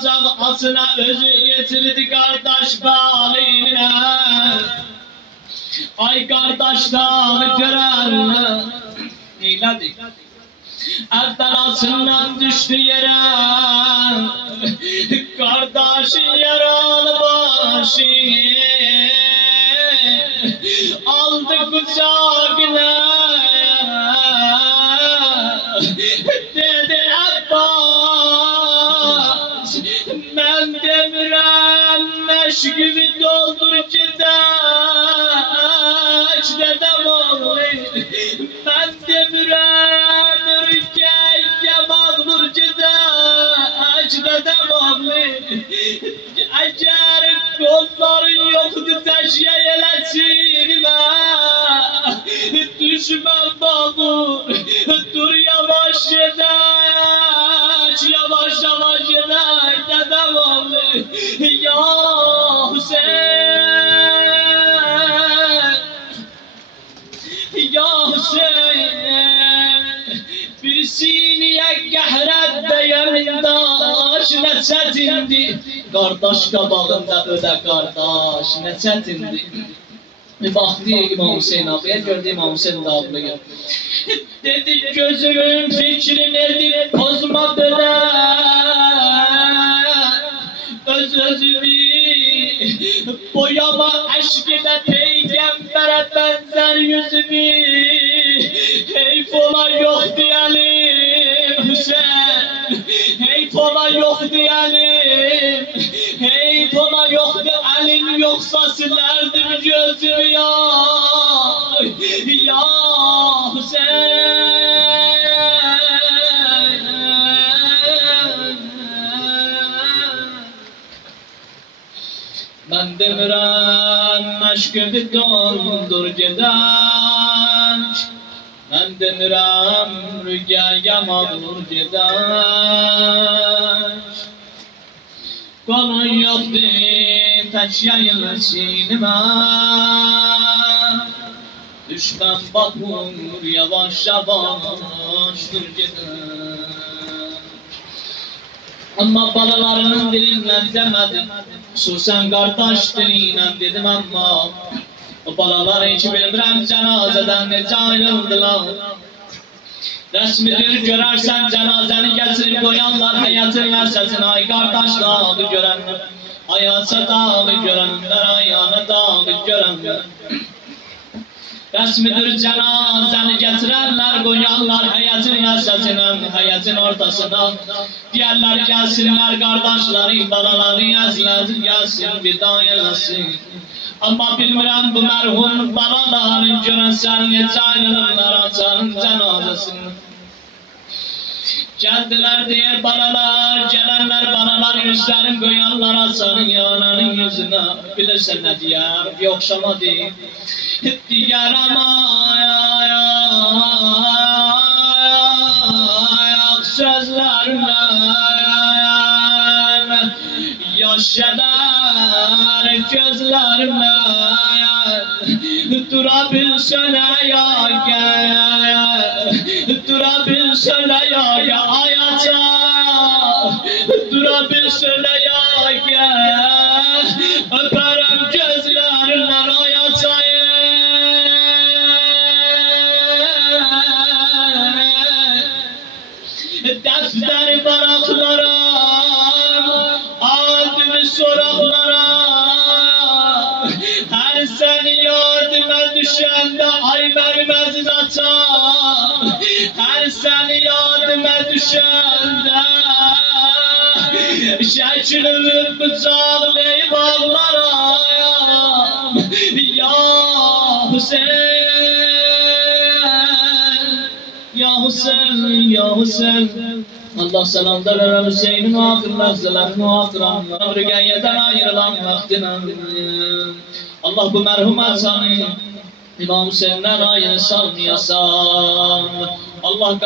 ocaq asına özü yetirdi kardeş bağlıyla. Ay kardeşler gören neylədi? Evvelasından düştü yere, kardeşin yaralı başı aldı kucağına. Dedi Abbas, ben demirəm meşgübi doldur gideç dedem oğlu. Ben demirəm ürkeye mağdur gideç dedem oğlu. Eğer kolların yoktu teşye eleçinime, düşmem mağdur, dur yavaş yedeç, yavaş yavaş yedeç dedem oğlu. Ya Hüseyin, ya Hüseyin, bir siniye gəhret beyəmindaş ne çetindi. Kardeş qabağında ödə kardeş ne çetindi. Bir baktı İmam Hüseyin abiye, gördü İmam Hüseyin de ablaya. Dedi gözümün fikri nedir kozma böyle, öz özümü boyama aşkına peygambere benzer yüzümü. Heyf ola yok diyelim Hüseyin, heyf ola yok diyelim, heyf ola yok diyelim, yoksa silerdim gözümü ya, ya Hüseyin. Ben demirəm meşgübi dondur gideç, ben demirəm rügeye mağdur gideç. Kolun yoktu teç yayılışinime, düşmem bakmur yavaş yavaş dur gideç. Ama balalarının dilinden demedim, hususen kardeş diliyle dedim ama o balalar hiç bilmirəm cenazeden nece ayrıldılar. Resmidir görersen cenazeni getirip koyanlar hayatın versesine. Ay kardeş dağı görenler, hayatsa dağı görenler, ayağına dağı görenler. Resmidir cenazeni getirenler koyanlar hayatın versesine, hayatın ortasına. Diğerler gelsinler kardeşleri, balaları yazılasın, gelsin vida eylesin. Ama bilmirəm bu merhum balaların görənsən necə ayrılırlar açanın cenazesini. Geldiler diye balalar, gelenler balalar yüzlerin koyanlar açanın yananın yüzüne. Bilirsen ne diyar, bir okşama değil. Diyar ama ayak sözlerle yaşlar gözlerime, durabilsene ya gel, durabilsene ya hayata, durabilsene ya gel, öperim gözlerinden hayata. Defter baraklara, adımı soraklara, her sen yadıma düşende ay vermez açar. Her sen yadıma düşende şeklimi bıçaklayıp ağlarım. Ya Hüseyin, ya Hüseyin, ya Hüseyin. Allah selamlar veren Hüseyin'in ahir lehzelerine ahir anlar. Rügeyeden ayrılan vaktine. Allah bu merhum insanı İmam Hüseyin'den ayrı salmayasın. Allah